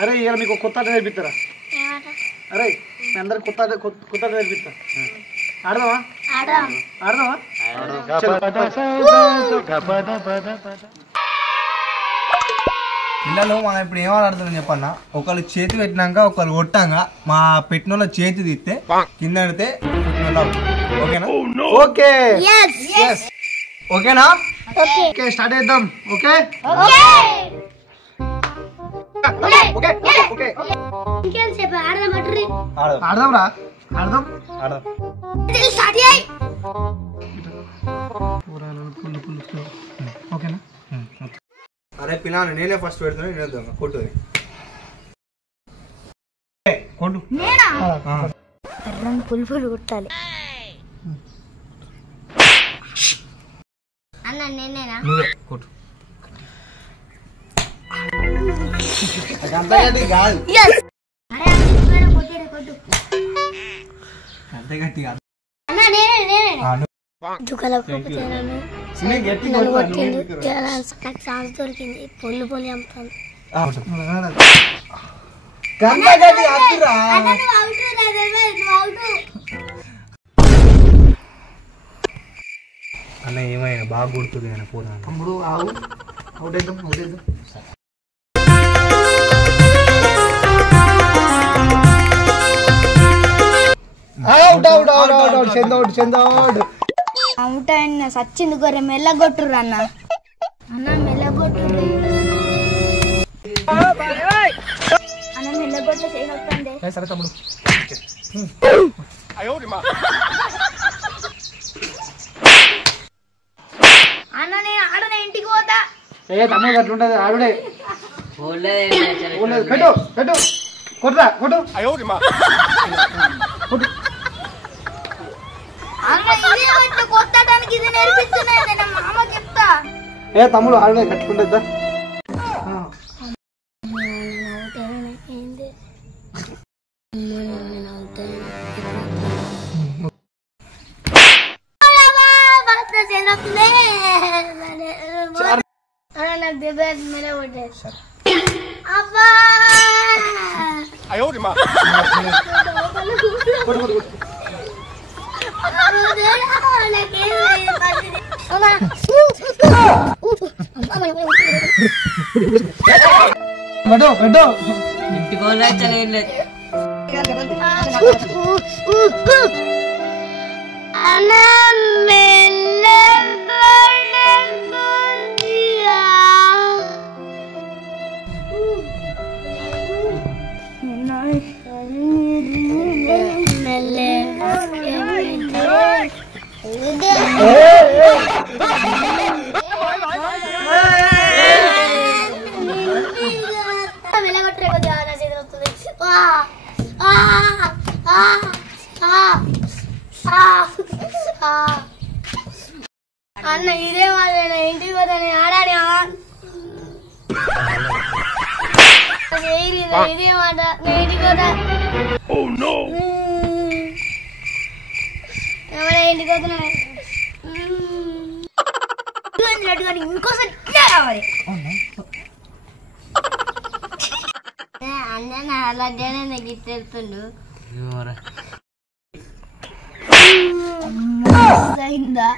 అరే ఇవాళ మీకు కొత్త ఆట నేర్పిస్తారా? అరే మీ అందరికి కొత్త ఆట నేర్పిస్తా. ఆడదామా? ఆడదామా? పిల్లలు మనం ఇప్పుడు ఏం ఆడుతున్నాం చెప్పన్నా, ఒకళ్ళు చేతి పెట్టినాక ఒకళ్ళు కొట్టాక మా పెట్టిన వాళ్ళ చేతి తీస్తే కింద పెడితే ఓకేనా? ఓకే ఓకేనా? ఓకే స్టార్ట్ చేద్దాం. ఓకే ఆడదాం రా, ఆడదాం. ఓకేనా? అరే పిల్లలు నేనే ఫస్ట్ పెడుతున్నా, నేను కొట్టు కొట్టు పులుపులు కుట్టాలి అన్న. నేనేనా? నువ్వే కొట్టు. అంతే గట్టి కాదు. దొరికింది పొల్లు పొలి అమ్ముతాను. అన్న ఏమైనా బాగా గుర్తుంది ఆయన పోనా తమ్ముడు ఆవు. అవుట్ అవుతాం. అవుట్ అయిన సచ్చింది గొర్రె మెల్లగొట్టుర్రు అన్న. మెల్లగొట్టుర్రు అన్న, మెల్లగొట్ట చేయకండి. సరే తమ్ముడు. అన్న నేను ఆడనే ఇంటికి పోతా. తమ్ముడు అట్లుంటది ఆవిడే. పెట్టు కొట్టురా కొట్టు. కొట్టడానికి ఇది నేర్పిస్తున్నాను నేను మామ చెప్తా. తమ్ముడు ఆవిడే కట్టుకుంటుందా? నాకు దెబ్బ మెల్ల కొట్టేసి అబ్బా. అన్న ఇదే వాళ్ళ ఇంటికి పోతా నేను ఆడాలి. ఇదే మాట నేను ఇంటికి పోతా. ఎవరైనా ఇంటికి పోతున్నా ఇంకోసారి రావాలి. అన్న అలాంటినే నాకు ఇచ్చేస్తుండు. అయిందా?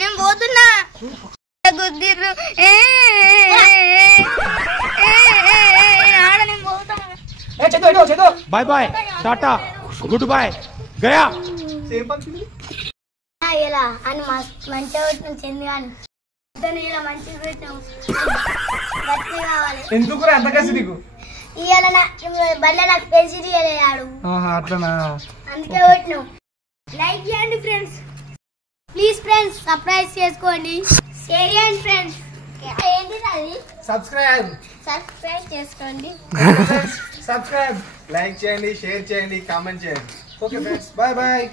నేను పోతున్నా. గుద్దిర్రు bye bye tata goodbye గయా. ఇలా అని మంచిగా పెట్టిన చెంది కానీ ఇలా మంచిగా పెట్టినాం. కావాలి ఎందుకు అంత కసి నీకు? ఇవాళ బల్ల నాకు పెన్సిల్ ఇవ్వలేడు. అట్లనా? అందుకే పెట్టినాం. లైక్ చేయండి ఫ్రెండ్స్, ప్లీజ్ ఫ్రెండ్స్, సబ్స్క్రైబ్ చేసుకోండి. షేర్ చేయండి ఫ్రెండ్స్. ఏంటి అది? సబ్స్క్రైబ్ చేసుకోండి. సబ్స్క్రైబ్ లైక్ చేయండి, షేర్ చేయండి, కామెంట్ చేయండి. Okay friends, bye bye.